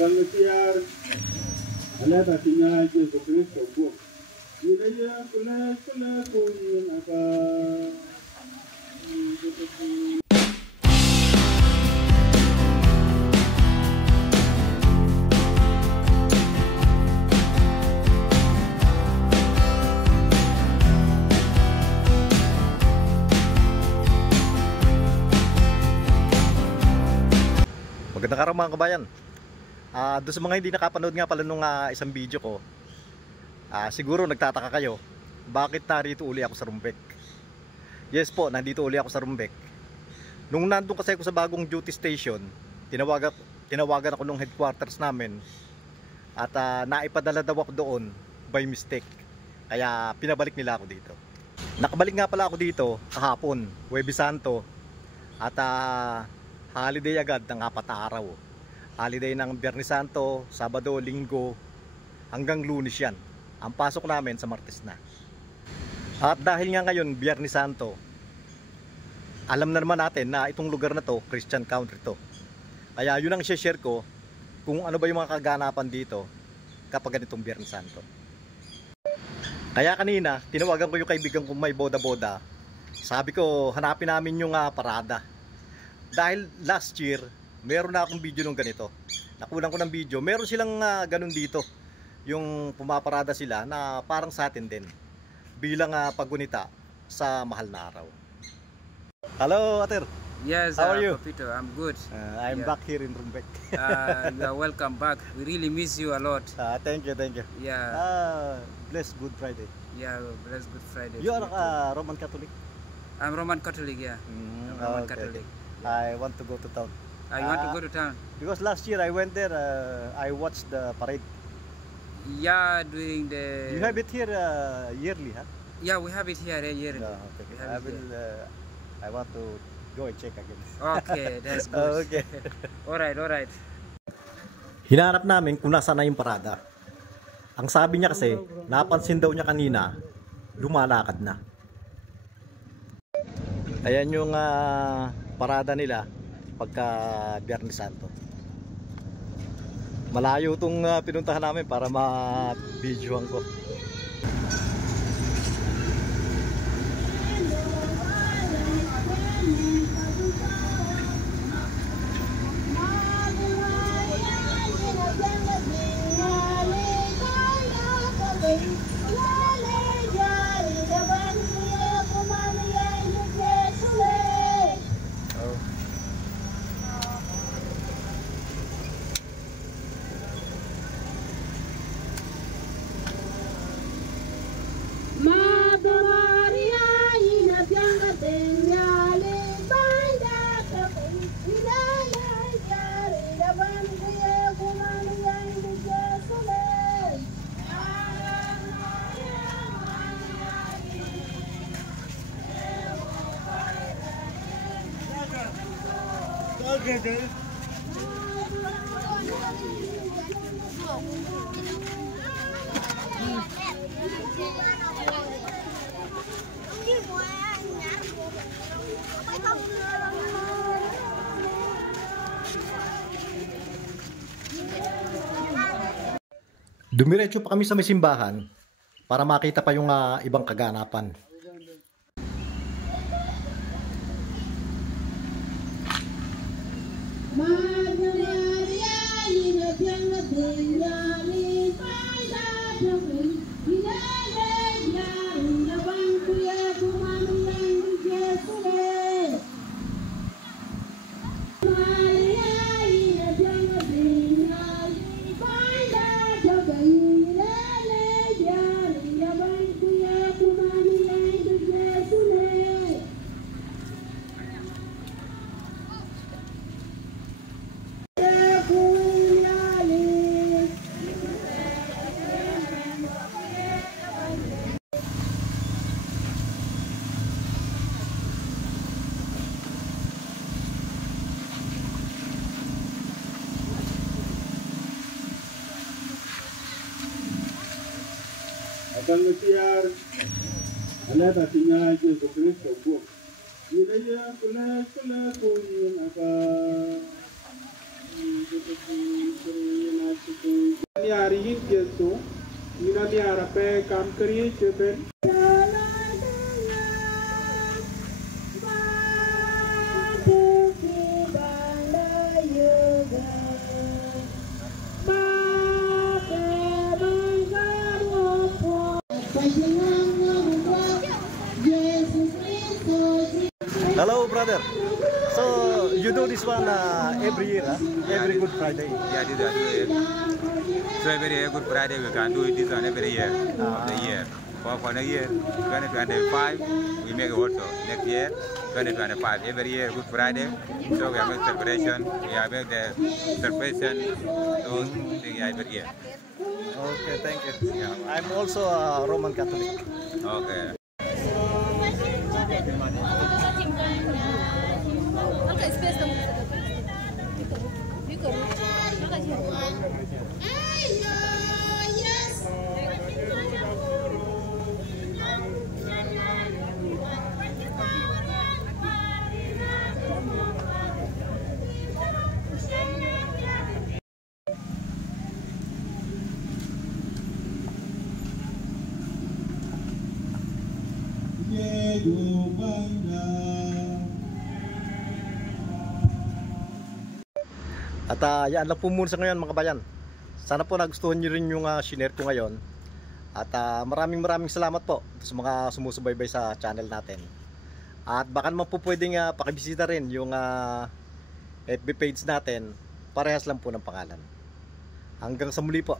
Akangakiar alata tinya Yesu Kristo bu. Yiraya kula kuyin aka. Magandang araw mga kabayan. Doon sa mga hindi nakapanood nga pala nung isang video ko, siguro nagtataka kayo bakit narito uli ako sa Rumbek. Yes po, nandito uli ako sa Rumbek. Nung nandun kasi ako sa bagong duty station, tinawagan ako nung headquarters namin at naipadala daw ako doon by mistake. Kaya pinabalik nila ako dito. Nakabalik nga pala ako dito kahapon, Huwebes Santo, at holiday agad ng 4 na araw. Holiday ng Biyernes Santo, Sabado, Linggo, hanggang Lunes yan. Ang pasok namin sa Martes na. At dahil nga ngayon Biyernes Santo, alam na naman natin na itong lugar na to, Christian country to. Kaya yun ang share ko kung ano ba yung mga kaganapan dito kapag ganitong Biyernes Santo. Kaya kanina, tinawagan ko yung kaibigan kong may boda-boda. Sabi ko, hanapin namin yung parada. Dahil last year, meron na akong video nung ganito. Nakulang ko ng video. Meron silang ganun dito. Yung pumaparada sila na parang sa atin din. Bilang paggunita sa mahal na araw. Hello, Ater. Yes, how are you? Papito, I'm good. I'm back here in Rumbek. You are welcome back. We really miss you a lot. Thank you, thank you. Yeah. Bless Good Friday. Yeah, bless Good Friday. You are Roman Catholic? I'm Roman Catholic, yeah. I'm Roman Catholic. I want to go to town. You want to go to town? Because last year I went there, I watched the parade. Yeah, during the... You have it here yearly, huh? Yeah, we have it here yearly. Okay. I want to go and check again. Okay, that's good. Okay. Alright. Hinanap namin kung nasaan na yung parada. Ang sabi niya kasi, napansin daw niya kanina, lumalakad na. Ayan yung parada nila pagka Biyernes Santo. Malayo itong pinuntahan namin para ma-videoan ko. Dumiretso pa kami sa may simbahan para makita pa yung ibang kaganapan. Akangakiar alata tinya Yesu Kristo bu. Yiraya kula kuyin aka. Niari yin jesu, ina niara pe kam kariye chepen. Hello, brother. So you do this one every year, huh? Every Good Friday. Yeah, this is so every Good Friday we can do it this one every year of the year. For the year 2025 we make it also. Next year 2025 every year Good Friday. So we have a celebration. We have the celebration those things every year. Okay, thank you. Yeah, I'm also a Roman Catholic. Okay. At yan lang po muna sa ngayon mga kabayan. Sana po nagustuhan nyo rin yung shinare ko ngayon. At maraming salamat po sa mga sumusubaybay sa channel natin. At baka naman po pwedeng pakibisita rin yung FB page natin. Parehas lang po ng pangalan. Hanggang sa muli po.